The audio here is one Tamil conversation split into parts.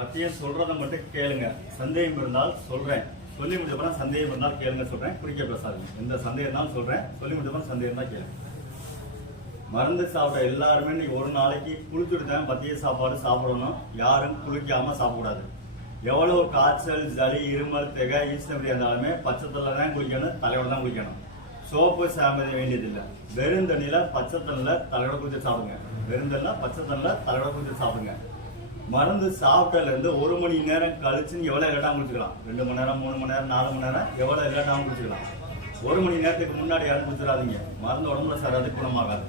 பத்தியம் சொல்கிறத மட்டும் கேளுங்க. சந்தேகம் இருந்தால் சொல்றேன். சொல்லி முடிச்சப்பறம் சந்தேகம் இருந்தால் கேளுங்க சொல்றேன். குறிக்க பேசாதீங்க. எந்த சந்தேகம் இருந்தாலும் சொல்றேன். சொல்லி முடிச்சப்பறம் சந்தேகம் தான் கேளுங்க. மருந்து சாப்பிட்ட எல்லாருமே நீ ஒரு நாளைக்கு குளிச்சுட்டு தான் பத்திய சாப்பாடு சாப்பிடணும். யாரும் குளிக்காம சாப்பிடக்கூடாது. எவ்வளவு காய்ச்சல் ஜளி இருமல் திகை ஈஸ்டபடி இருந்தாலுமே பச்சை தண்ணில தான் குளிக்கணும் தலையோட தான் குளிக்கணும். சோப்பு சாம்பது வேண்டியதில்லை. வெறும் தண்ணியில் பச்சை தண்ணில தலையோட குளிச்சு சாப்பிடுங்க. வெறும் தண்ணில பச்சை தண்ணில தலையோட குளிச்சு சாப்பிடுங்க. மருந்து சாப்பிட்டதுலேருந்து ஒரு மணி நேரம் கழிச்சு எவ்வளோ எவ்வளவு லேட்டாக ரெண்டு மணி நேரம் மூணு மணி நேரம் நாலு மணி நேரம் எவ்வளோ லேட்டாக குளிச்சுக்கலாம் ஒரு மணி நேரத்துக்கு முன்னாடி யாரும் குளிச்சிடாதீங்க. மருந்து உடம்புல சராது குணமாகாது.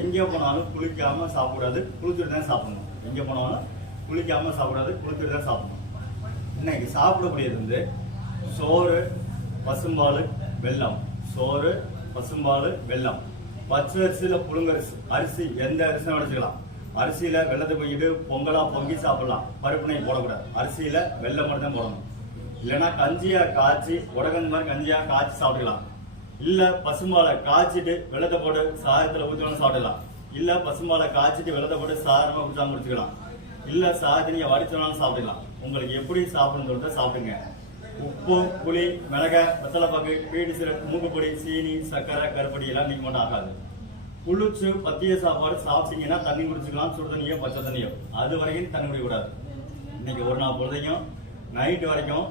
எங்கே போனாலும் குளிக்காமல் சாப்பிடாது குளிச்சுட்டு தான் சாப்பிடணும். எங்கே போனாலும் குளிக்காமல் சாப்பிடாது குளிச்சுட்டு தான் சாப்பிடணும். இன்னைக்கு சாப்பிடக்கூடியது வந்து சோறு பசும்பால் வெல்லம். சோறு பசும்பால் வெல்லம். பச்சை அரிசியில் புழுங்கரிசி. அரிசி எந்த அரிசியும் உடைச்சிக்கலாம் அரிசியில வெள்ளத்தை போயிட்டு பொங்கலா பொங்கி சாப்பிடலாம். பருப்புனை போடக்கூடாது. அரிசியில வெள்ளை மட்டும் தான் போடணும். இல்லைன்னா கஞ்சியா காய்ச்சி உடகந்த மாதிரி கஞ்சியா காய்ச்சி சாப்பிடலாம் இல்ல பசுமாலை காய்ச்சிட்டு வெள்ளத்தை போட்டு சாதத்துல ஊற்றி சாப்பிடலாம் இல்ல பசுமாலை காய்ச்சிட்டு வெள்ளத்தை போட்டு சாதமா குடிச்சா முடிச்சுக்கலாம். இல்ல சாதத்தை நீங்க வடிச்சோம்னாலும் சாப்பிடலாம் உங்களுக்கு எப்படி சாப்பிடணும்னு சொல்லிட்டு சாப்பிடுங்க உப்பு புளி மிளகாய் வெத்தலைப்பாக்கு பீடி சிரப் மூக்குப்பொடி சீனி சர்க்கரை கருப்படி எல்லாம் நீங்க ஒன்றும் ஆகாது. குளிச்சு பத்திய சாப்பாடு சாப்பிட்டீங்கன்னா தண்ணி குடிச்சுக்கலாம் சுடு தண்ணியோ பச்சை தண்ணியோ. அது வரைக்கும் தண்ணி குடிக்கூடாது இன்னைக்கு ஒரு நாள் பொழுதைக்கும் நைட்டு வரைக்கும்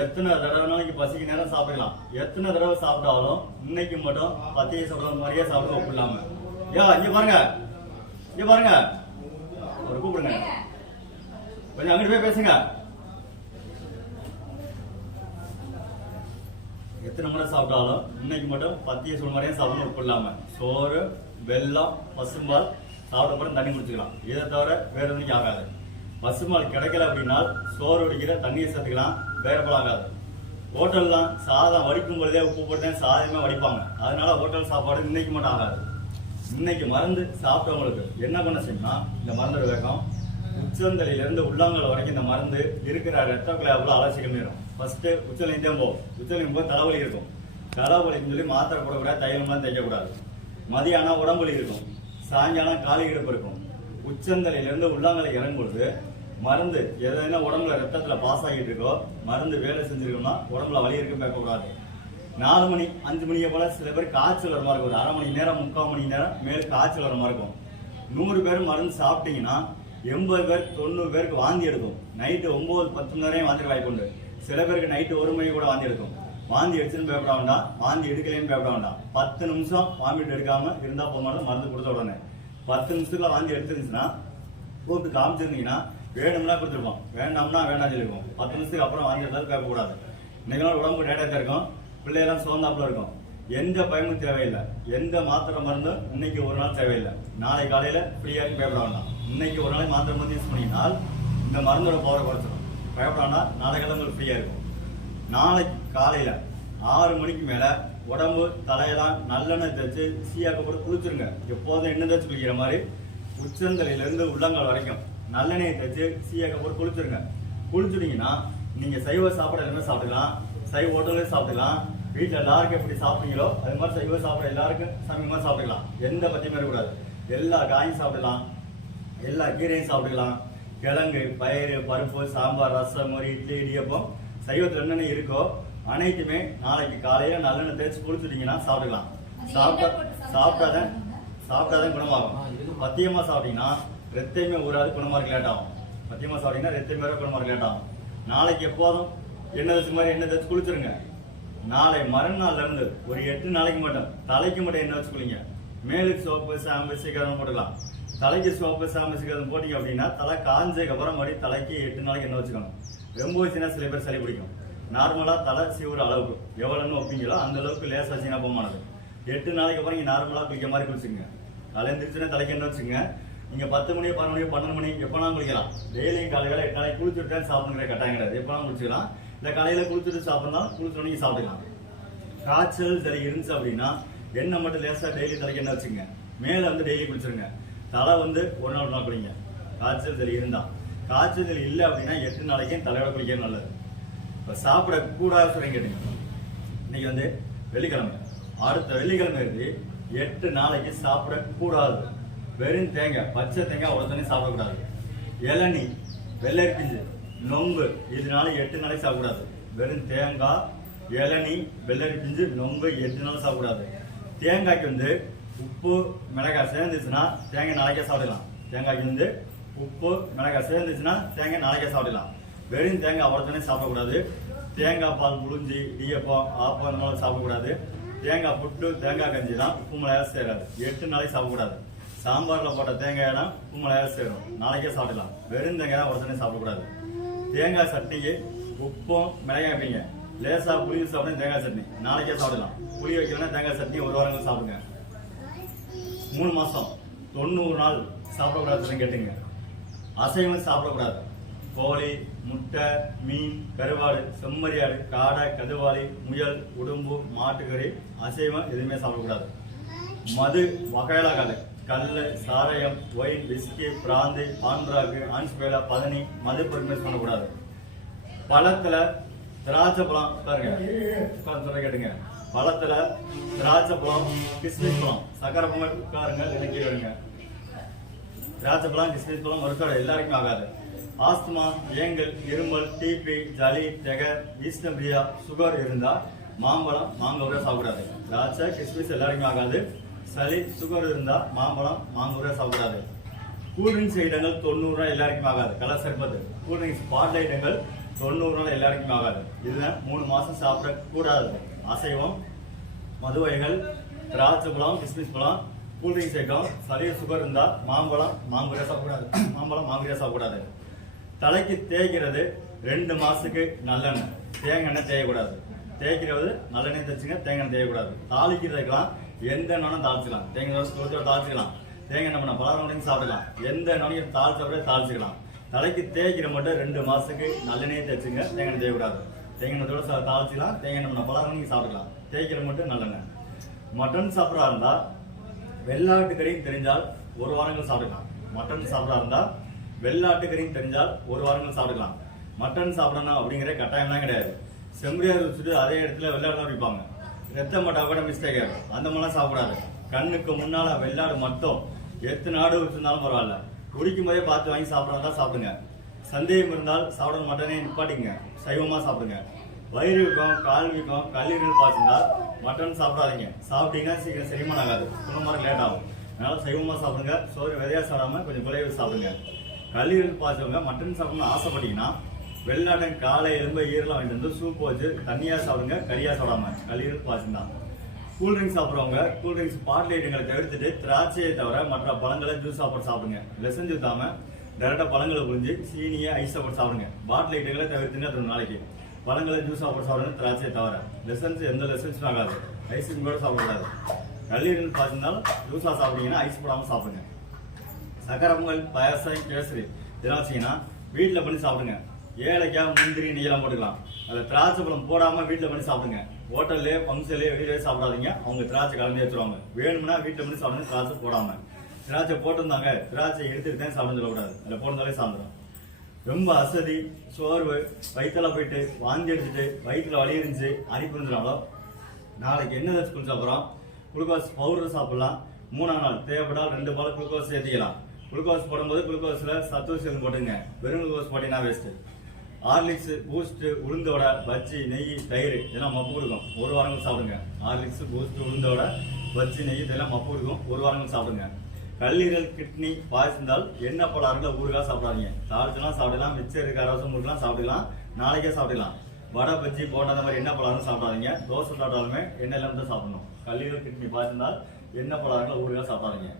எத்தனை தடவைனாலும் இங்க பசிக்கு நேரம் சாப்பிடலாம் எத்தனை தடவை சாப்பிட்டாலும் இன்னைக்கு மட்டும் பத்திய சாப்பிட்ற மாதிரியே சாப்பிட ஒப்பிடலாம. ஐயா யா இங்க பாருங்க. இங்க பாருங்க. ஒரு கூப்பிடுங்க. கொஞ்சம் அங்கிட்டு போய் பேசுங்க. எத்தனை முறை சாப்பிட்டாலும் இன்னைக்கு மட்டும் பத்திய சூழ் மாதிரியே சாப்பிடணும் ஒப்பிடலாம. சோறு வெள்ளம் பசும்பால் சாப்பிட தண்ணி குடிச்சுக்கலாம். இதை தவிர வேற எதுவும் ஆகாது. பசும்பால் கிடைக்கல அப்படின்னா சோறு வடிக்கிற தண்ணியை சேர்த்துக்கலாம். வேற பழம் ஆகாது. ஹோட்டல்லாம் சாதம் வடிக்கும் பொழுதே உப்பு போட்டு சாதமே வடிப்பாங்க. அதனால ஹோட்டல் சாப்பாடு இன்னைக்கு மட்டும் ஆகாது. இன்னைக்கு மருந்து சாப்பிட்டவங்களுக்கு என்ன பண்ண செய்யணும்னா இந்த மருந்து வேகம் உச்சந்தலையிலிருந்து உள்ளாங்கல் வரைக்கும் இந்த மருந்து இருக்கிற ரத்த அவ்வளோ அவ்வளவு அலசிகள் ஃபர்ஸ்ட்டு உச்சலையும் தான் போகும் உச்சலையும் போய் தலைவலி இருக்கும். தலைவலின்னு சொல்லி மாத்திரை போடக்கூடாது தைலம்லாம் தைக்கக்கூடாது மதியானம் உடம்புலி இருக்கும். சாயங்காலம் காலி இடுப்பு இருக்கும். உச்சந்தலையிலேருந்து உள்ளாங்கலை இறங்கும் பொழுது மருந்து எதுனா உடம்புல ரத்தத்தில் பாஸ் ஆகிட்டு இருக்கோ மருந்து வேலை செஞ்சிருக்கோம்னா உடம்புல வலி இருக்கு பார்க்கக்கூடாது. நாலு மணி அஞ்சு மணியை போல சில பேர் காய்ச்சல் வர மாதிரி இருக்கும். ஒரு அரை மணி நேரம் முக்கால் மணி நேரம் மேல் காய்ச்சல் வர மாதிரி இருக்கும். நூறு பேர் மருந்து சாப்பிட்டீங்கன்னா எண்பது பேர் தொண்ணூறு பேருக்கு வாந்தி எடுக்கும். நைட்டு ஒம்பது பத்து மணி நேரம் வாந்தி வாய்ப்புண்டு சில பேருக்கு நைட்டு ஒரு மணி கூட வாந்தி எடுக்கும். வாந்தி எடுத்துன்னு பயப்பட வேண்டாம். வாந்தி எடுக்கலன்னு பயப்பட வேண்டாம். பத்து நிமிஷம் வாமிட் எடுக்காம இருந்தா போதும் மருந்து கொடுத்த உடனே. பத்து நிமிஷத்துக்குள்ள வாந்தி எடுத்துருந்துச்சுன்னா கூப்பிட்டு காமிச்சிருந்தீங்கன்னா வேணும்னா கொடுத்துருப்போம். வேண்டாம்னா வேண்டாம் சொல்லிருக்கோம் பத்து நிமிஷத்துக்கு அப்புறம் வாந்தி எடுத்தாலும் பயப்படக்கூடாது. இன்னைக்கு உடம்பு டேட்டா தான் இருக்கும். பிள்ளையெல்லாம் சோர்ந்தாப்புல இருக்கும். எந்த பயமும் தேவையில்லை. எந்த மாத்திரை மருந்தும் இன்னைக்கு ஒரு நாள் தேவையில்லை. நாளை காலையில ஃப்ரீயாக பயப்பட வேண்டாம். இன்னைக்கு ஒரு நாளைக்கு மாத்திரை மருந்து யூஸ் பண்ணினால் இந்த மருந்தோட பவரை குறைச்சிடும் பயப்பட வேண்டாம். நாளை காலம் உங்களுக்கு ஃப்ரீயாக இருக்கும். நாளைக்கு காலையில் ஆறு மணிக்கு மேலே உடம்பு தலையெல்லாம் நல்லெண்ணெய் தேய்ச்சி சீயாக்க போட்டு குளிச்சிருங்க. எப்போதும் எண்ணெய் தேய்ச்சி குளிக்கிற மாதிரி உச்சந்தலையிலேருந்து உள்ளங்கால் வரைக்கும் நல்லெண்ணெயை தேய்ச்சி சீயாக்க போட்டு குளிச்சிருங்க. குளிச்சிட்டீங்கன்னா நீங்கள் சைவ சாப்பாடு எல்லாமே சாப்பிடலாம் சைவ ஹோட்டலே சாப்பிடலாம் வீட்டில் எல்லாருக்கும் எப்படி சாப்பிட்டீங்களோ அது மாதிரி சைவ சாப்பிட எல்லாருக்கும் சமயமாக சாப்பிடலாம் எந்த பத்தியுமே இருக்கக்கூடாது. எல்லா காயும் சாப்பிடலாம் எல்லா கீரையும் சாப்பிடலாம் கிழங்கு பயிறு பருப்பு சாம்பார் ரசம் மாதிரி இட்லி இடியப்பம் சைவத்தில் என்னென்ன இருக்கோ அனைத்துமே நாளைக்கு காலையில நல்லெண்ணெய் தேய்ச்சி குளிச்சுட்டீங்கன்னா சாப்பிடலாம் சாப்பிட்டா சாப்பிட்டாதான் சாப்பிட்டாதான் குணமாகும். பத்தியமா சாப்பிட்டீங்கன்னா ரத்தமே ஊறாது குணமா இருக்க லேட் ஆகும் பத்தியமா சாப்பிட்டீங்கன்னா ரத்தமே ஊற குணமா இருக்க லேட் ஆகும் நாளைக்கு எப்போதும் எண்ணெய் தேய்ச்சி மாதிரி எண்ணெய் தேய்ச்சி குளிச்சிருங்க. நாளை மறுநாள்ல இருந்து ஒரு எட்டு நாளைக்கு மட்டும் தலைக்கு மட்டும் எண்ணெய் வச்சு குளிங்க. மேலுக்கு சோப்பு சாம்பு சீக்கிரம் போட்டுக்கலாம். தலைக்கு சோப்பு சாம்பு சீக்கிரம் போட்டீங்க அப்படின்னா தலை காஞ்சதுக்கு அப்புறம் மறுபடியும் தலைக்கு எட்டு நாளைக்கு எண்ணெய் வச்சுக்கணும். ரொம்ப வச்சுன்னா சில பேர் சளி பிடிக்கும். நார்மலாக தலை சீவுற அளவுக்கு. எவ்வளோன்னு வைப்பீங்களோ அந்த அளவுக்கு லேசாக சீனப்பமானது எட்டு நாளைக்கு அப்புறம் நீங்கள் நார்மலாக குளிக்க மாதிரி குளிச்சுங்க காலை எந்திரிச்சுன்னா தலைக்கு வச்சுங்க நீங்கள் பத்து மணி பன்னெண்டு மணி பன்னெண்டு மணி எப்போனா குளிக்கலாம். டெய்லியும் காலையில் எட்டு நாளைக்கு குளிச்சுட்டு சாப்பிடுங்கிற கட்டாயம் கிடையாது. எப்பனாலும் குளிச்சுக்கலாம். இல்லை காலையில் குளிச்சுட்டு சாப்பிடலாம் குளிச்ச நீங்கள் சாப்பிடலாம் காய்ச்சல் சரி இருந்துச்சு அப்படின்னா எண்ணெய் மட்டும் லேசாக டெய்லி தலைக்கு எண்ணெய் வச்சுங்க மேலே வந்து டெய்லி குளிச்சுருங்க. தலை வந்து ஒரு நாள் ஒரு நாள் குளிங்க. காய்ச்சல் சரி இருந்தால் காய்ச்சல் இல்லை அப்படின்னா எட்டு நாளைக்கும் தலையோட குளிக்கிறது நல்லது. இப்போ சாப்பிட கூடாது சொல்லி கேட்டீங்க. இன்னைக்கு வந்து வெள்ளிக்கிழமை. அடுத்த வெள்ளிக்கிழமை இருந்து எட்டு நாளைக்கு சாப்பிட கூடாது. வெறும் தேங்காய் பச்சை தேங்காய் ஒரு தண்ணி சாப்பிடக்கூடாது இளநி வெள்ளை பிஞ்சு நொங்கு இதனால எட்டு நாளைக்கு சாப்பிடக்கூடாது வெறும் தேங்காய் இளநீ வெள்ளை பிஞ்சு நொங்கு எட்டு நாள் சாப்பிடக்கூடாது தேங்காய்க்கு வந்து உப்பு மிளகாய் சேர்ந்துச்சுன்னா தேங்காய் நாளைக்கே சாப்பிடலாம். தேங்காய்க்கு வந்து உப்பு மிளகாய் சேர்ந்துச்சுன்னா தேங்காய் நாளைக்கே சாப்பிடலாம். வெறும் தேங்காய் உடனே சாப்பிடக்கூடாது. தேங்காய் பால் முழிஞ்சி இடியப்பம் ஆப்பம் இந்த மாதிரி சாப்பிடக்கூடாது. தேங்காய் புட்டு தேங்காய் கஞ்சி தான் உப்பு மிளகாய் சேராது. எட்டு நாளைக்கு சாப்பிடக்கூடாது. சாம்பாரில் போட்ட தேங்காய் எல்லாம் உப்பு மிளகாய் சேரும். நாளைக்கே சாப்பிடலாம். வெறும் தேங்காய் உடனே சாப்பிடக்கூடாது. தேங்காய் சட்னிக்கு உப்பும் மிளகாய் வைப்பீங்க. லேசாக புளி சாப்பிட தேங்காய் சட்னி. நாளைக்கே சாப்பிடலாம். புளி வைக்கலன்னா தேங்காய் சட்னி ஒரு வாரங்கள் சாப்பிடுங்க. மூணு மாதம் தொண்ணூறு நாள் சாப்பிடக்கூடாதுன்னு கேட்டுங்க. அசைவம் சாப்பிடக்கூடாது. கோழி முட்டை மீன் கருவாடு செம்மறியாடு காடை கதுவாளி முயல் உடும்பு மாட்டுக்கறி அசைவம் எதுவுமே சாப்பிடக்கூடாது. மது வகையிலாகாது கல் சாராயம் ஒயின் விஸ்கி பிராந்தி ஆந்திராக்கு ஆன்ஸ்பேலா பதனி மது பர்மிஸ் பண்ணக்கூடாது பழத்துல திராட்சை பழம் பாருங்க. சொல்ல கேட்டுங்க. பழத்துல திராட்சை பழம் கிஸ்மிஸ் பழம் சக்கரை பொங்கல் உட்காருங்க இலக்கி வருங்க திராட்சை பழம் கிஸ்மிஸ் பழம் மருத்துவ எல்லாருக்கும் ஆகாது. ஆஸ்துமா ஏங்கல் இருமல் டிபி ஜலி தெகர் ஈஸ்டம்பிரியா சுகர் இருந்தால் மாம்பழம் மாங்கூரை சாப்பிடாது. திராட்சை கிஸ்மிஸ் எல்லாருக்கும் ஆகாது. சளி சுகர் இருந்தால் மாம்பழம் மாங்கூரை சாப்பிடாது. கூல்ட்ரிங்க்ஸ் ஐட்டங்கள் தொண்ணூறுரூவா ரூபாய் எல்லாருக்கும் ஆகாது. கலர் சர்பத்து. கூல்ட்ரிங்க்ஸ் பாட்டில் ஐட்டங்கள் தொண்ணூறு எல்லாருக்கும் ஆகாது. இதுல மூணு மாதம் சாப்பிட கூடாது அசைவம் மது வகைகள் திராட்சை பழம் கிஸ்மிஸ் பழம் கூல்ட்ரிங்க்ஸ் சேர்க்கலாம். சரியாக சுகர் இருந்தால் மாம்பழம் மாம்பழம் சாப்பிடக்கூடாது. மாம்பழம் மாம்பழம் சாப்பிடக்கூடாது. தலைக்கு தேய்க்கிறது ரெண்டு மாதத்துக்கு நல்லெண்ணெய். தேங்காய் எண்ணெய் தேயக்கூடாது. தேய்க்கிறது நல்லெண்ணெய் தேய்ச்சிங்க தேங்காய் எண்ணெய் தேயக்கூடாது. தாளிக்கிறதுக்கெல்லாம் எந்த எண்ணெயும் தாளிச்சிக்கலாம். தேங்காய் தோசை கொடுத்து தாளிச்சிக்கலாம். தேங்காய் எண்ணெய் பண்ண பலரும் சாப்பிடலாம். எந்த எண்ணெயும் தாளிச்சப்படியே தாளிச்சிக்கலாம். தலைக்கு தேய்க்கிற மட்டும் ரெண்டு மாதத்துக்கு நல்லெண்ணெய் தேய்ச்சிங்க தேங்காய் எண்ணெய் தேயக்கூடாது. தேங்காய் எண்ணெய் தோசை தாளிச்சிக்கலாம். தேங்காய் எண்ணெய் பண்ண பலரும் சாப்பிடலாம் தேய்க்கிற மட்டும் நல்லெண்ணெய். மட்டன் சாப்பிட்றா வெள்ளாட்டு வெள்ளாட்டுக்கறியும் தெரிஞ்சால் ஒரு வாரங்கள் சாப்பிடலாம் மட்டன் சாப்பிடா இருந்தால் வெள்ளாட்டு வெள்ளாட்டுக்கறியும் தெரிஞ்சால் ஒரு வாரங்கள் சாப்பிடலாம் மட்டன் சாப்பிடணும் அப்படிங்கிற கட்டாயம்லாம் கிடையாது. செம்பரியார் வச்சுட்டு அதே இடத்துல வெள்ளாடு விற்பாங்க. ரத்த மட்டா கூட மிஸ்டேக் ஆகும் அந்த மாதிரிலாம் சாப்பிடாது. கண்ணுக்கு முன்னால் வெள்ளாடு மட்டும். எத்தனை ஆடு வச்சிருந்தாலும் பரவாயில்ல. குடிக்கும் போதே பார்த்து வாங்கி சாப்பிட்றதா சாப்பிடுங்க. சந்தேகம் இருந்தால் சாப்பிட மட்டனே நிப்பாட்டிங்க சைவமாக சாப்பிடுங்க. வயிறு வீக்கம் கால் வீக்கம் கல்லீரல் பாய்ச்சிருந்தால் மட்டன் சாப்பிடாதீங்க. சாப்பிட்டீங்கன்னா சீக்கிரம் செரிமானம் ஆகாது. குணமாக லேட் ஆகும். அதனால சைவமாக சாப்பிடுங்க. சோறு விதையாக சாப்பிடாம கொஞ்சம் குறைவு சாப்பிடுங்க. கல்லீரல் பாய்ச்சவங்க மட்டன் சாப்பிடணும்னு ஆசைப்பட்டீங்கன்னா வெள்ளாட்டம் காலை எலும்பு ஈரலாம் வாங்கிட்டு வந்து சூப் வச்சு தண்ணியாக சாப்பிடுங்க கறியாக சாப்பிடாம. கல்லீரல் பாய்ச்சிருந்தான் கூல்ட்ரிங்க்ஸ் சாப்பிட்றவங்க கூல்ட்ரிங்க்ஸ் பாட்டில் ஐட்டங்களை தவிர்த்துட்டு திராட்சையை தவிர மற்ற பழங்களை ஜூஸ் சாப்பிட சாப்பிடுங்க. லெசன் ஊத்தாம டேரெக்டாக பழங்களை புரிஞ்சு சீனியை ஐஸ் சாப்பிட சாப்பிடுங்க. பாட்டில் ஐட்டங்களை தவிர்த்துங்க ரெண்டு நாளைக்கு. பழங்களை ஜூஸ் சாப்பிட சாப்பிடுங்க திராட்சையை தவிர லெசன்ஸ் எந்த லெசன்ஸும் ஆகாது. ஐஸ்கிரீம் கூட சாப்பிடக்கூடாது கல்லீரல் பாய்ச்சிருந்தாலும் ஜூஸாக சாப்பிட்டீங்கன்னா ஐஸ் போடாமல் சாப்பிடுங்க. சக்கரை பொங்கல் கேசரி திராட்சைன்னா வீட்டில் பண்ணி சாப்பிடுங்க. ஏலக்காய் முந்திரி நெய்யெல்லாம் போட்டுக்கலாம். அதில் திராட்சை பழம் போடாமல் வீட்டில் பண்ணி சாப்பிடுங்க. ஹோட்டல்லே ஃபங்க்ஷன்லேயே வெளியிலே சாப்பிடாதீங்க. அவங்க திராட்சை கலந்து வச்சுருவாங்க. வேணும்னா வீட்டில் பண்ணி சாப்பிடுங்க திராட்சை போடாமல் திராட்சை போட்டிருந்தாங்க திராட்சை எடுத்துட்டு தான் சாப்பிடுன்னு சொல்லக்கூடாது. அதில் போட்டிருந்தாலே சாப்பிடுறோம் ரொம்ப அசதி சோர்வு வயிற்றுல போயிட்டு வாந்தி அடிச்சுட்டு வயிற்றுல வலி இருந்துச்சு அரிப்பு இருந்தாலும் நாளைக்கு என்ன ஸ்கூல் சாப்பிட்றோம் குளுக்கோஸ் பவுடர் சாப்பிட்லாம். மூணாம் நாள் தேவைப்படால் ரெண்டு பால் குளுக்கோஸ் சேர்த்திக்கலாம். குளுக்கோஸ் போடும்போது குளுக்கோஸில் சத்து சேர்ந்து போட்டுங்க. வெறும் குளுக்கோஸ் போட்டீங்கன்னா வேஸ்ட்டு ஹார்லிக்ஸ் பூஸ்ட் உளுந்தோட பஜ்ஜி நெய் தயிர் இதெல்லாம் மப்பு கொடுக்கும். ஒரு வாரங்கள் சாப்பிடுங்க. ஹார்லிக்ஸ் பூஸ்ட் உளுந்தோட பஜ்ஜி நெய் இதெல்லாம் மப்பு கொடுக்கும். ஒரு வாரங்கள் சாப்பிடுங்க. கல்லீரல் கிட்னி பாய்ச்சிருந்தால் எண்ணெய் பலகாரங்களை ஊறுகாய் சாப்பிடாதீங்க. தாளிச்செல்லாம் சாப்பிடலாம் மிச்சம் இருக்கிற அரசம் முறுக்கலாம் சாப்பிடலாம் நாளைக்கே சாப்பிடலாம். வடை பஜ்ஜி போட்டா அந்த மாதிரி என்ன பலகாரம் சாப்பிடாதீங்க. தோசை சாப்பிட்டாலுமே எண்ணெய் இல்லாமல் தான் சாப்பிடணும். கல்லீரல் கிட்னி பாய்ச்சிருந்தால் என்ன பலகாரங்களை ஊறுகாய் சாப்பிடாதீங்க.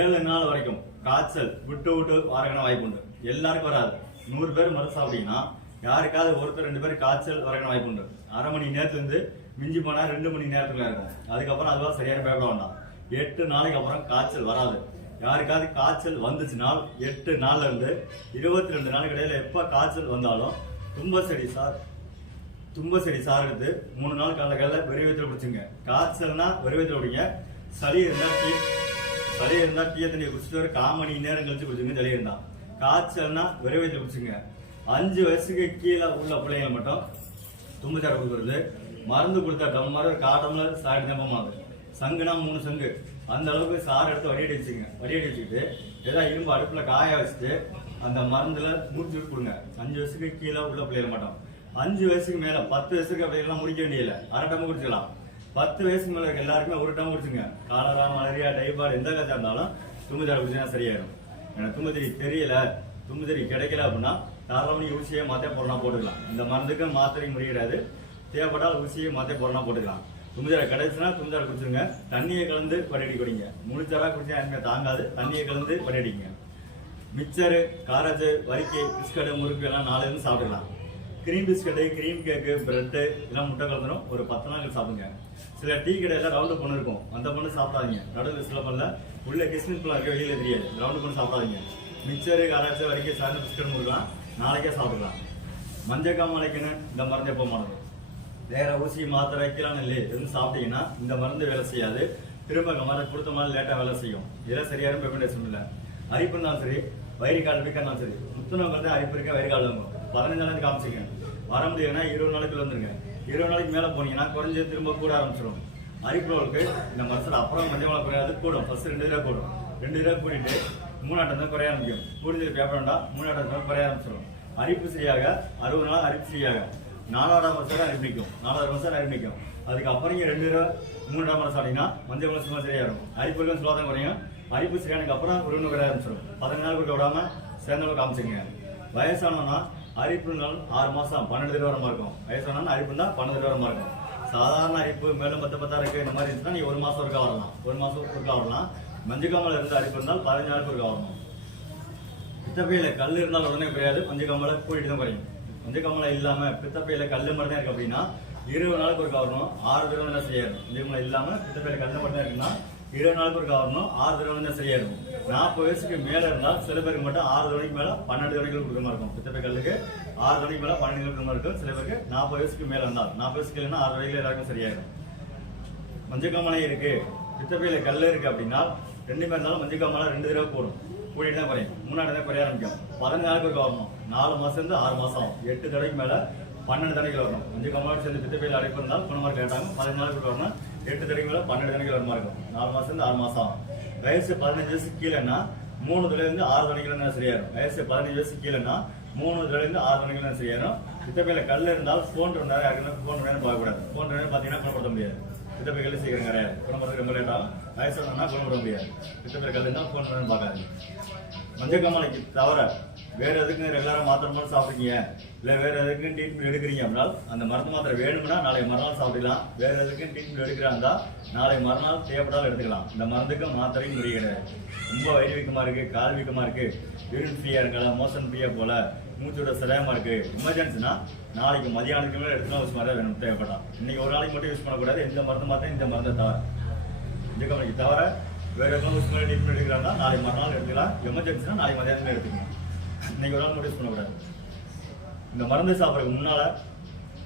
ஏழு நாள் வரைக்கும் காய்ச்சல் விட்டு விட்டு வரக்கணும் வாய்ப்பு உண்டு. எல்லாருக்கும் வராது. நூறு பேர் மருந்து சாப்பிட்டீங்கன்னா யாருக்காவது ஒருத்தர் ரெண்டு பேர் காய்ச்சல் வரக்கணும் வாய்ப்பு உண்டு. அரை மணி நேரத்துலேருந்து மிஞ்சி போனால் ரெண்டு மணி நேரத்துக்குள்ள இருக்கும். அதுக்கப்புறம் அதுவாக சரியான பேப்பர் வேண்டாம். எட்டு நாளைக்கு அப்புறம் காய்ச்சல் வராது. யாருக்காவது காய்ச்சல் வந்துச்சுன்னா எட்டு நாள்ல இருந்து இருபத்தி ரெண்டு நாளுக்கு இடையில எப்போ காய்ச்சல் வந்தாலும் தும்ப செடி சார் தும்ப செடி சார் எடுத்து மூணு நாள் கால காலையில் வெறி குடிச்சுங்க. காய்ச்சல்னா வெறி குடிங்க. சளி இருந்தால் டீ சளி இருந்தால் டீ தண்ணி குடிச்சிட்டு ஒரு கால் மணி நேரம் கழிச்சு குடிச்சுங்க சளி இருந்தால் காய்ச்சல்னா வெறி குடிச்சுங்க. அஞ்சு வயசுக்கு கீழே உள்ள பிள்ளைங்க மட்டும் தும்பச்சாரை கொடுக்குறது. மருந்து கொடுத்தா டம்மர் ஒரு காட்டம்ல சாடி தம்பமாகுது சங்குனா மூணு சங்கு. அந்த அளவுக்கு சாறு எடுத்து வடியடி வச்சுங்க வடியடி வச்சுக்கிட்டு ஏதாவது இரும்பு அடுப்புல காய வச்சுட்டு அந்த மருந்துல மூச்சு கொடுங்க. அஞ்சு வயசுக்கு கீழே உள்ள பிள்ளைய மாட்டோம். அஞ்சு வயசுக்கு மேல பத்து வயசுக்கு அப்படியெல்லாம் முடிக்க வேண்டியதில்லை. அரை டம் குடிச்சிக்கலாம். பத்து வயசுக்கு மேல எல்லாருக்குமே ஒரு டம் குடிச்சுங்க காலரா மலேரியா டைபாய்டு எந்த காய்ச்சல் இருந்தாலும் தும்புதடி குடிச்சா சரியாயிடும் எனக்கு தும்புதடி தெரியல தும்புதடி கிடைக்கல அப்படின்னா தாராளமாக ஊசியை மாத்தே போறனா போட்டுக்கலாம். இந்த மருந்துக்கு மாத்திரை முடியாது தேவைப்பட்டால் ஊசியை மாத்தே போறனா போட்டுக்கலாம். தும்புதடை கிடைச்சுன்னா தும்புதடை குடிச்சிருங்க. தண்ணியை கலந்து வடிகட்டி குடிங்க. முழுச்சாரா குடிச்சா யாருமே தாங்காது. தண்ணியை கலந்து வடிகட்டிங்க. மிக்சரு காராஜு வரிக்கை பிஸ்கட்டு முறுக்கு எல்லாம் நாலு இருந்து சாப்பிடலாம். Cream biscuit cream cake bread இதெல்லாம் முட்டை கலந்துரும். ஒரு பத்து நாள் சாப்பிடுங்க. சில டீ கடையில் ரவுண்டு பொண்ணு இருக்கும். அந்த பொண்ணு சாப்பிடாதீங்க. நடுவில் சில பண்ணல. உள்ளே கிஸ்மிஸ் பழம் இருக்க வெளியில் தெரியாது. ரவுண்டு பொண்ணு சாப்பிடாதீங்க. மிக்சரு காராஜு வரிக்கை சார்ந்த பிஸ்கட் முறுக்கலாம் நாளைக்கே சாப்பிடலாம். மஞ்சக்காமலைக்குன்னு இந்த மருந்து எப்போ மாட்டோம் வேற ஊசி மாத்திரை வைக்கலாம் இல்லை. எதுவும் சாப்பிட்டீங்கன்னா இந்த மருந்து வேலை செய்யாது. திரும்ப இந்த மருந்து கொடுத்த மாதிரி லேட்டாக வேலை செய்யும். இதெல்லாம் சரியான பெர்மெண்டேஷன் இல்லை. அரிப்புனாலும் இருந்தாலும் சரி வயிறு கால் வீக்கா சரி முத்துனவங்க மருந்து அரிப்பு இருக்க வயிறு கால் வாங்கும் பதினஞ்சு நாளைக்கு காமிச்சிங்க வர முடியும்னா இருபது நாளைக்குள்ள வந்துருங்க. இருபது நாளைக்கு மேலே போனீங்கன்னா குறைஞ்சு திரும்ப கூட ஆரம்பிச்சிடும் அரிப்புறவங்களுக்கு இந்த மருத்துவ அப்புறம் மஞ்சள் மிளகா குறையாது கூடும். ஃபர்ஸ்ட் ரெண்டு தடவை கூடும். ரெண்டு தடவை கூட்டிட்டு மூணாட்டம் தான் குறைய ஆரம்பிக்கும். கூடுதல் பேப்பர் வேண்டாம் மூணாட்டம் தான் குறைய ஆரம்பிச்சிடும் அரிப்பு சரியாக அறுபது நாள் அரிப்பு நாலாவது நாலாயிரம் தான் ஆரம்பிக்கும். நாலாவது மாதம் ஆரம்பிக்கும். அதுக்கப்புறம் நீங்கள் ரெண்டு ரூபா மூன்றாம் மாதம் ஆடினா மஞ்சள் மாதம் சும்மா சரியாயிரும் அரிப்புகளும் தான் குறையும். அரிப்பு சரியானதுக்கு அப்புறம் ஒரு விட ஆரம்பிச்சிடும் பதினஞ்சு நாள் கொடுக்க விடாம சேர்ந்தவங்க காமிச்சிங்க வயசானோன்னா அரிப்பு நாள் ஆறு மாதம் பன்னெண்டு தடவை இருக்கும். வயசானா அரிப்பு தான் பன்னெண்டு தடவை இருக்கும். சாதாரண அரிப்பு மேலும் பத்து பத்தா இருக்குது இந்த மாதிரி இருந்துச்சுன்னா நீ ஒரு மாதம் ஒருக்கா வரலாம். ஒரு மாதம் ஒருக்கா வரலாம். மஞ்சள் இருந்த இருந்து அரிப்பு இருந்தால் பதினஞ்சு நாளுக்கு ஒருக்கா வரணும். பித்தப்பையில கல் இருந்தால் உடனே குறையாது. பஞ்சகம்மல கூட்டிகிட்டு தான் குறையும். பஞ்சகம்மல இல்லாம பித்தப்பையில கல் மட்டும் தான் இருக்கு அப்படின்னா இருபது நாளுக்கு ஒரு வரணும் ஆறு தடவை தான் செய்யணும்? பஞ்சகம்மல இல்லாம பித்தப்பையில கல் மட்டும் தான் இருக்குன்னா இருபது நாளுக்கு ஒரு வரணும் ஆறு தடவை தான் செய்யணும்? நாற்பது வயசுக்கு மேல இருந்தால் சில பேருக்கு மட்டும் ஆறு தடவைக்கு மேல பன்னெண்டு தடவைகள் கொடுக்க மாதிரி இருக்கும். பித்தப்பை கல்லுக்கு ஆறு தடவைக்கு மேல பன்னெண்டு கொடுக்க மாதிரி இருக்கும். சில பேருக்கு நாற்பது வயசுக்கு மேல இருந்தால் நாற்பது வயசுக்கு இல்லைன்னா ஆறு வயசுல எல்லாருக்கும் சரியாயிடும். மஞ்சக்காமலை இருக்கு. பித்தப்பையில கல் இருக்கு அப்படின்னா ரெண்டு பேர் இருந்தாலும் மஞ்சக்காமலை ரெண்டு தடவை போடும். கூட்டிட்டு தான் குறையும். முன்னாடி தான் குறைய ஆரம்பிக்கும். பதினஞ்சு நாளுக்கு ஒரு வரணும். நாலு மாசம் இருந்து ஆறு மாசம். ஆகும். எட்டு தடைக்கு மேல பன்னெண்டு தடைகள் வரணும். மஞ்சக்காமலை சேர்ந்து பித்தப்பையில் அடைப்பு இருந்தால் குணமாக கேட்டாங்க. பதினஞ்சு நாளைக்கு வரணும். எட்டு தடைக்கு மேல பன்னெண்டு தடைகள் வரமா இருக்கும் நாலு மாசம் இருந்து ஆறு மாசம். ஆகும். வயசு பதினஞ்சு வயசு கீழேன்னா மூணு தடவை ஆறு தடைகள் சரியாயிரும்? வயசு பதினஞ்சு வயசு கீழேன்னா மூணு தடவை ஆறு தடைகள் சரியாயிரும்? பித்தப்பையில கல் இருந்தால் போன் இருந்தால் யாருக்குன்னா போன் வேணும் பார்க்கக்கூடாது போன் வேணும் பார்த்தீங்கன்னா குணப்படுத்த முடியாது. பித்தப்பை கல் சீக்கிரம் கிடையாது. குணப்படுத்த ரொம்ப லேட்டாகும் ஆகும். வயசானா குணப்பட முடியாது. பித்தப்பை கல் இருந்தால் போன் வேணும் பார்க்காது மஞ்சள் காமாலைக்கு தவிர வேற எதுக்கு ரெகுலராக மாத்திரை மட்டும் சாப்பிட்றீங்க? இல்லை வேற எதுக்கு ட்ரீட்மெண்ட் எடுக்கிறீங்க அப்படின்னா அந்த மருந்து மாத்திரை வேணும்னா நாளை மறுநாள் சாப்பிடலாம் வேற எதுக்கு ட்ரீட்மெண்ட் எடுக்கிறாங்க நாளை மறுநாள் தேவைப்படாத எடுத்துக்கலாம். இந்த மருந்துக்கு மாத்திரையும் முறை கிடையாது. ரொம்ப வயிறு வீக்கமாக இருக்குது கால் வீக்கமாக இருக்குது யூரின் ஃப்ரீயாக இருக்கலாம் மோஷன் ஃப்ரீயாக போல மூச்சோட சிரமமாக இருக்குது எமர்ஜென்சினா நாளைக்கு மதியானத்துக்கு மேலே எடுத்துக்கலாம் யூஸ் மாதிரி வேணும் தேவைப்படலாம். இன்றைக்கி ஒரு நாளைக்கு மட்டும் யூஸ் பண்ணக்கூடாது. இந்த மருந்து மாத்திரம் இந்த மருந்தை தவிர இந்த கம்பெனிக்கு தவிர வேறு எதுவும் யூஸ் பண்ணி ட்ரீட்மெண்ட் எடுக்கிறாங்கன்னா நாளை மறுநாள் எடுத்துக்கலாம். எமர்ஜென்சினா நாளைக்கு மதியானத்துக்கு எடுத்துக்கலாம். இன்னைக்கு ஒரு நாள் நோட்டீஸ் யூஸ் பண்ணக்கூடாது இந்த மருந்து சாப்பிட்றதுக்கு முன்னால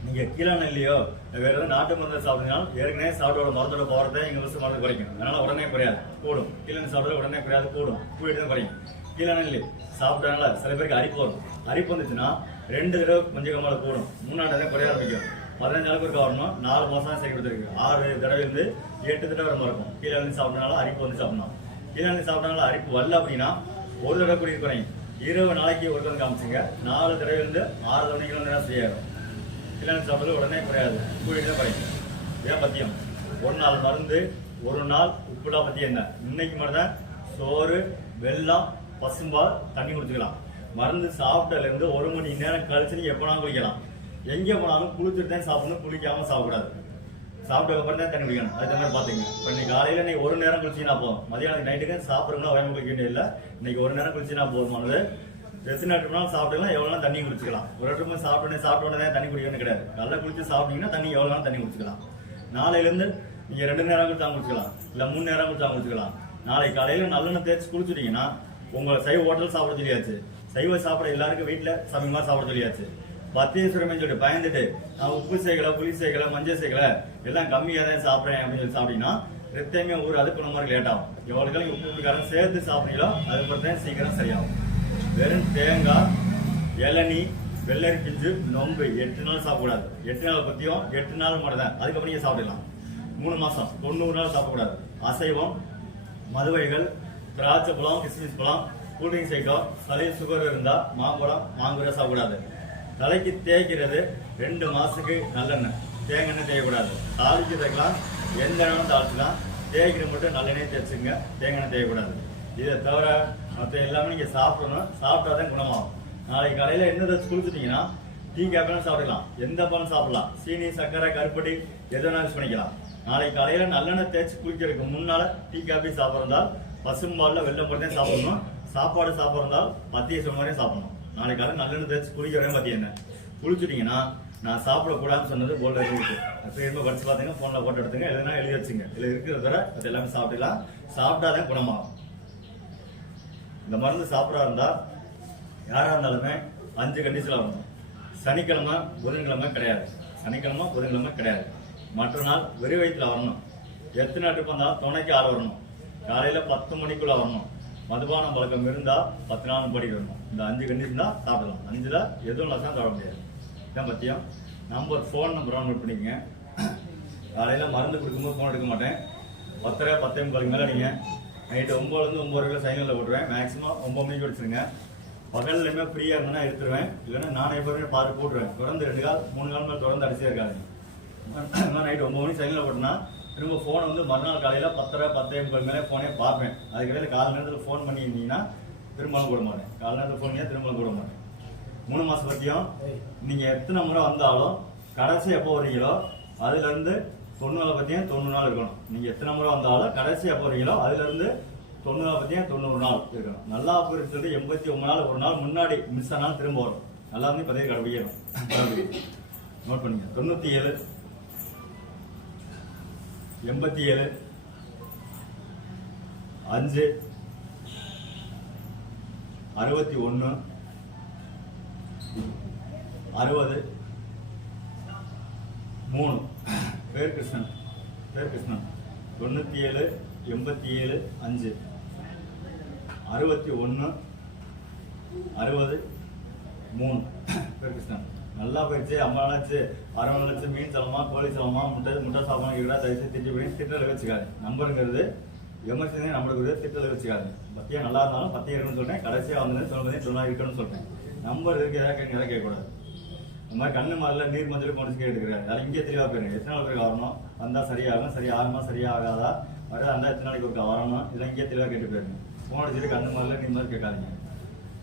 நீங்க கீழான இல்லையோ வேற ஏதாவது நாட்டு மருந்து சாப்பிட்டீங்கன்னா ஏற்கனவே சாப்பிட்டோட மருந்தோட போறதை எங்க வருஷம் மருந்து குறைக்கும் அதனால உடனே குறையாது. கூடும் கீழே சாப்பிட்றது உடனே குறையாது கூடும் கூடிட்டு தான் குறையும். கீழான இல்லை சாப்பிட்டனால சில பேருக்கு அரிப்பு வரும். அரிப்பு வந்துச்சுன்னா ரெண்டு தடவை கொஞ்சம் கம்மால கூடும் மூணாண்டு தடவை குறைய ஆரம்பிக்கும். பதினஞ்சு நாளுக்கு ஒரு வரணும் நாலு மாசம் தான் சரி ஆறு தடவை இருந்து எட்டு தடவை வர இருக்கும். கீழே வந்து சாப்பிட்டனால அரிப்பு வந்து சாப்பிடணும். கீழே வந்து சாப்பிட்டனால அரிப்பு வரல அப்படின்னா ஒரு தடவை குடி குறையும். இருபது நாளைக்கு ஒரு தடவை காமிச்சுங்க. நாலு தடவை இருந்து ஆறு தடவைக்கு வந்து தான் செய்யணும்? கீழே சாப்பிட்றது உடனே குறையாது. கூட்டிட்டு தான் குறையும் இதான் பத்தியம். ஒரு நாள் மருந்து ஒரு நாள் உப்புலாம் பற்றி என்ன? இன்னைக்கு மட்டும் தான் சோறு வெள்ளம் பசும்பால் தண்ணி குடிச்சுக்கலாம். மருந்து சாப்பிட்டதுலேருந்து ஒரு மணி நேரம் கழிச்சு நீங்க எப்பனாலும் குளிக்கலாம். எங்கே போனாலும் குளிச்சுட்டு தான் சாப்பிடணும் குளிக்காம சாப்பிடாது சாப்பிட்டு அப்புறம் தான் தண்ணி குடிக்கணும் அது மாதிரி பார்த்தீங்க இப்போ இன்னைக்கு காலையில் நீ ஒரு நேரம் குளிச்சினா போதும். மதியானம் நைட்டுக்கு சாப்பிடுறோம்னா வயம குளிக்க வேண்டியது இல்லை. இன்னைக்கு ஒரு நேரம் குளிச்சினா போதுமானது. எத்தனை நேரம்னாலும் சாப்பிடலாம் எவ்வளோ நேரம் தண்ணி குடிச்சிக்கலாம். ஒரு இடத்துல சாப்பிட்டு சாப்பிட்ட உடனே தண்ணி குடிக்கணும் கிடையாது. நல்லா குளிச்சு சாப்பிட்டீங்கன்னா தண்ணி எவ்வளோ தண்ணி குடிச்சிக்கலாம். நாளையிலேருந்து நீங்கள் ரெண்டு நேரம் குளிச்சா குடிச்சுக்கலாம். இல்லை மூணு நேரம் குளிச்சா குடிச்சுக்கலாம். நாளை காலையில் நல்லெண்ணெய் தேய்ச்சி குளிச்சுட்டீங்கன்னா உங்களை சைவ ஹோட்டல் சாப்பிட தெரியாச்சு சைவ சாப்பிட எல்லாருக்கும் வீட்டில் சமயமாக சாப்பிட பத்தியும் பத்தீஸ்வரமே சொல்லிட்டு பயந்துட்டு நான் உப்பு சேர்க்கல புளி சேர்க்கல மஞ்சள் சேர்க்கல எல்லாம் கம்மியாக தான் சாப்பிட்றேன் அப்படின்னு சொல்லி சாப்பிட்டீங்கன்னா ரத்தமே ஊர் அது மாதிரி லேட் ஆகும். எவ்வளவு உப்பு காரம் சேர்த்து சாப்பிட்றீங்களோ அது பொறுத்து தான் சீக்கிரம் சரியாகும். வெறும் தேங்காய் இளநி வெள்ளரி பிஞ்சு நொம்பு எட்டு நாள் சாப்பிடக்கூடாது. எட்டு நாள் பற்றியும் எட்டு நாள் மட்டும் தான். அதுக்கப்புறம் நீங்கள் சாப்பிடலாம் மூணு மாதம் தொண்ணூறு நாள் சாப்பிடக்கூடாது. அசைவம் மதுவைகள் திராட்சை பழம் கிஸ்மிஸ் பழம் கூல்ட்ரிங்க்ஸ் ஐட்டம் சளி சுகர் இருந்தால் மாம்பழம் மாங்குரை சாப்பிடாது தலைக்கு தேய்க்கிறது ரெண்டு மாசத்துக்கு நல்லெண்ணெய். தேங்காய் எண்ணெய் தாளிச்சு தேய்க்கலாம் எந்த எண்ணெயும் தாளிச்சுக்கலாம் தேய்க்கிறது மட்டும் நல்லெண்ணெய் தேய்ச்சிங்க தேங்காய் எண்ணெய் தேய்க்கக்கூடாது இதை தவிர மற்ற எல்லாமே நீங்கள் சாப்பிடணும். சாப்பிட்டாதான் குணமாகும். நாளைக்கு காலையில் என்ன தச்சு குளிச்சுட்டிங்கன்னா டீ காப்பிலாம் சாப்பிடலாம் எந்த பழம் சாப்பிடலாம். சீனி சர்க்கரை கருப்பட்டி எது வேணாலும் யூஸ் பண்ணிக்கலாம். நாளைக்கு காலையில் நல்லெண்ணெய் தேய்ச்சி குளிக்கிறதுக்கு முன்னால் டீ காப்பி சாப்பிட்றதால் பசும்பாலில் வெள்ளம் போட்டு தான் சாப்பிடணும். சாப்பாடு சாப்பிட்றதால் பத்திய சுமாரியும் சாப்பிடணும். நாளைக்கு காலையில் நல்லெண்ணெய் தேய்ச்சி குளிக்கிறேன் பத்திய என்ன? குளிச்சுட்டிங்கன்னா நான் சாப்பிடக்கூடாதுன்னு சொன்னது போல் இருக்கு. அப்போ எதுவுமே படிச்சு பார்த்தீங்கன்னா ஃபோனில் போட்டு எடுத்துங்க எதுனா எழுதி வச்சுங்க. இதில் இருக்கிறத தர அது எல்லாமே சாப்பிடலாம் சாப்பிட்டாதான் குணமாகும். இந்த மருந்து சாப்பிட்றா இருந்தால் யாராக இருந்தாலுமே அஞ்சு கண்டிஷனில் வரணும். சனிக்கிழமை புதன்கிழமை கிடையாது. சனிக்கிழமை புதன்கிழமை கிடையாது. மற்ற நாள் வெறி வயிற்றுல வரணும். எத்தனை ட்ரிப் வந்தாலும் துணைக்கு ஆள் வரணும். காலையில் பத்து மணிக்குள்ளே வரணும். மதுபானம் பழக்கம் இருந்தால் பத்து நாள் படி வரணும் இந்த அஞ்சு கண்டிஷன் தான் சாப்பிடலாம். அஞ்சில் எதுவும் லட்சம் சாப்பிட முடியாது. இதான் பத்தியம் நம்பர் ஃபோன் நம்பர் நோட் பண்ணிக்கங்க. காலையில் மருந்து கொடுக்கும்போது ஃபோன் எடுக்க மாட்டேன். பத்தரை பத்தே முக்காலுக்கு மேலே நீங்கள் நைட்டு ஒம்பதுலேருந்து ஒம்பது வரைக்கும் சைனில் போட்டுருவேன். மேக்ஸிமம் ஒம்பது மணிக்கு வச்சுருங்க பகல்லையுமே ஃப்ரீயாக இருந்தேன்னா எடுத்துருவேன். இல்லைன்னா நானே எப்போதுமே பார்த்து போட்டுருவேன். தொடர்ந்து ரெண்டு கால் மூணு கால் மேலே தொடர்ந்து அடிச்சே இருக்காது நைட்டு ஒம்பது மணிக்கு சைனில் போட்டோன்னா திரும்ப ஃபோனை வந்து மறுநாள் காலையில் பத்தரை பத்தே முக்கால் மேலே ஃபோனே பார்ப்பேன். அதுக்கிடையில் கால நேரத்தில் ஃபோன் பண்ணியிருந்தீங்கன்னா திரும்பவும் போட மாட்டேன். கால நேரத்தில் ஃபோன் பண்ணி திரும்பவும் போட மாட்டேன். மூணு மாசம் வரைக்கும் நீங்க எத்தனை முறை வந்தாலும் கடைசி எப்போ வரீங்களோ அதுல இருந்து தொண்ணூறு பத்தியும் தொண்ணூறு நாள் இருக்கணும். நீங்க எத்தனை முறை வந்தாலும் கடைசி எப்போ வரீங்களோ அதுல இருந்து தொண்ணூறு பத்தியும் தொண்ணூறு நாள் இருக்கணும். நல்லா இருக்கிறது எண்பத்தி ஒன்பது நாள் ஒரு நாள் முன்னாடி மிஸ் ஆனாலும் திரும்ப வரும் நல்லா இருந்து பதவி கடைபிடிக்கணும். நோட் பண்ணுங்க தொண்ணூத்தி ஏழு எண்பத்தி ஏழு அஞ்சு அறுபத்தி ஒன்று அறுபது மூணு. பேர் கிருஷ்ணன் பேர் கிருஷ்ணன். தொண்ணூற்றி ஏழு எண்பத்தி ஏழு அஞ்சு. அறுபத்தி ஒன்று அறுபது மூணு. பேர் கிருஷ்ணன். நல்லா போயிடுச்சு அம்மா நினச்சி அரை லட்சம் மீன் சலமா கோழி சலமா முட்டை முட்டை சாப்பிடணும் இருக்கா தயவுசெய்து திட்டி போய் திட்டத்தில் வச்சுக்காது நம்பருங்கிறது எமர்ஜென்சி நம்மளுக்கு திட்டத்தில் வச்சுக்காது பத்தியா நல்லா இருந்தாலும் பத்தியா இருக்குன்னு சொல்றேன். கடைசியாக வந்து சொல்லுறதே சொன்னா இருக்கணும்னு சொல்லிட்டேன் நம்பர் இருக்கு எதாவது கேட்க எதாவது கேட்கக்கூடாது. இந்த மாதிரி கண்ணு மாதிரில நீர் மஞ்சள் கொண்டு கேட்டுக்கிறாரு. அது இங்கே தெளிவாக போயிருங்க எத்தனை நாள் பேருக்கு வரணும்? வந்தால் சரியாகும் சரி ஆகுமா சரியாகாதா? வர அந்த எத்தனை நாளைக்கு வரணும்? இதெல்லாம் இங்கே தெளிவாக கேட்டு போயிருங்க போன அடிச்சுட்டு கண்ணு மாதிரில நீர் மாதிரி கேட்காதீங்க.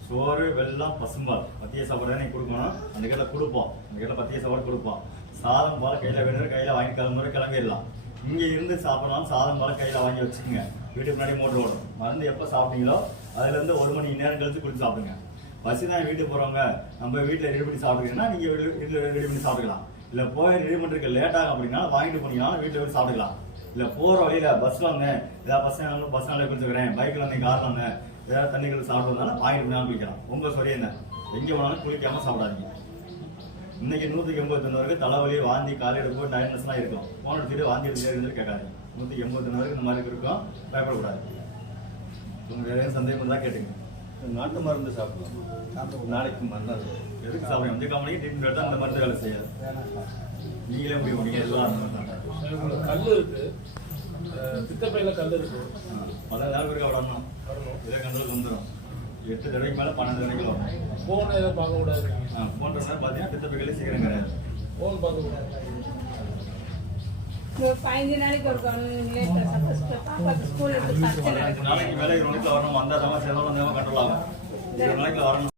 சோறு வெள்ளம் பசும்பால். பத்திய சாப்பாடு நீ கொடுக்கணும்? அந்த கிட்ட கொடுப்போம். அந்த கிட்ட பத்திய சாப்பாடு கொடுப்போம். சாதம் போல கையில வேணும் கையில வாங்கி கிளம்புற கிளம்பிடலாம். இங்க இருந்து சாப்பிடலாம் சாதம் போல கையில வாங்கி வச்சுக்கோங்க. வீட்டுக்கு முன்னாடி மோட்டர் ஓடும். மருந்து எப்போ சாப்பிட்டீங்களோ அதுல இருந்து ஒரு மணி நேரம் கழிச்சு குடிச்சு சாப்பிடுங்க. பசி தான் வீட்டுக்கு போறவங்க நம்ம வீட்டுல ரெடி பண்ணி சாப்பிடுங்கன்னா நீங்க வீட்டுல ரெடி பண்ணி சாப்பிடலாம் இல்ல போய் ரெடி பண்றதுக்கு லேட் ஆகும் அப்படின்னா வாங்கிட்டு போனீங்கன்னா வீட்டுல போய் சாப்பிடலாம் இல்ல போற வழியில பஸ்ல வந்து ஏதாவது பஸ் பஸ் நாளே குடிச்சுக்கிறேன் பைக்ல வந்தேன் கார்ல வந்தேன். ஏதாவது தண்ணிகள் சாப்பிடுறதுனால வாங்கிட்டு போனாலும் குளிக்கலாம் உங்க சொல்லி என்ன? எங்க போனாலும் குளிக்காம சாப்பிடாதீங்க. இன்னைக்கு நூத்தி எண்பத்தி வரைக்கும் தலைவலி வாந்தி காலையில போய் டயர்னஸ்லாம் இருக்கும். போன எடுத்துட்டு வாந்தி எடுத்து கேட்காதீங்க. நூத்தி எண்பத்தி வரைக்கும் இந்த மாதிரி இருக்கும். பயப்படக்கூடாது. உங்களுக்கு வேற சந்தேகம் இருந்தா கேட்டுங்க. நாட்டு மருந்து சாப்பிடலாம்? நாளைக்கு மருந்து எதுக்கு சாப்பிடுங்க அஞ்சு காமணிக்கு ட்ரீட்மெண்ட் எடுத்தா அந்த மருந்து வேலை செய்யாது. நீங்களே முடிவு பண்ணீங்க எல்லாம் அந்த மாதிரி தான். உங்களுக்கு கல் இருக்கு. அஹ் பித்தப்பையில கல் இருக்கு. ஆ, பல நேரம் பேருக்கு வரணும்? வரணும். இதை கண்டதுக்கு வந்துடும் எட்டு தடவைக்கு மேல பன்னெண்டு தடவைக்கு வரும். போன் எதாவது பார்க்க கூடாது. ஆ, போன்ற நேரம் பார்த்தீங்கன்னா பித்தப்பைகளே சீக்கிரம் கிடையாது. போன் பார்க்க கூடாது. ஒரு பதினஞ்சு நாளைக்கு ஒரு நாளைக்கு மேலே இருபது வரணும். வந்தால் தான் சேர்ந்தாலும் வந்தாலும் கண்ட்ரோல் ஆகும் இருபது நாளைக்கு வரணும்.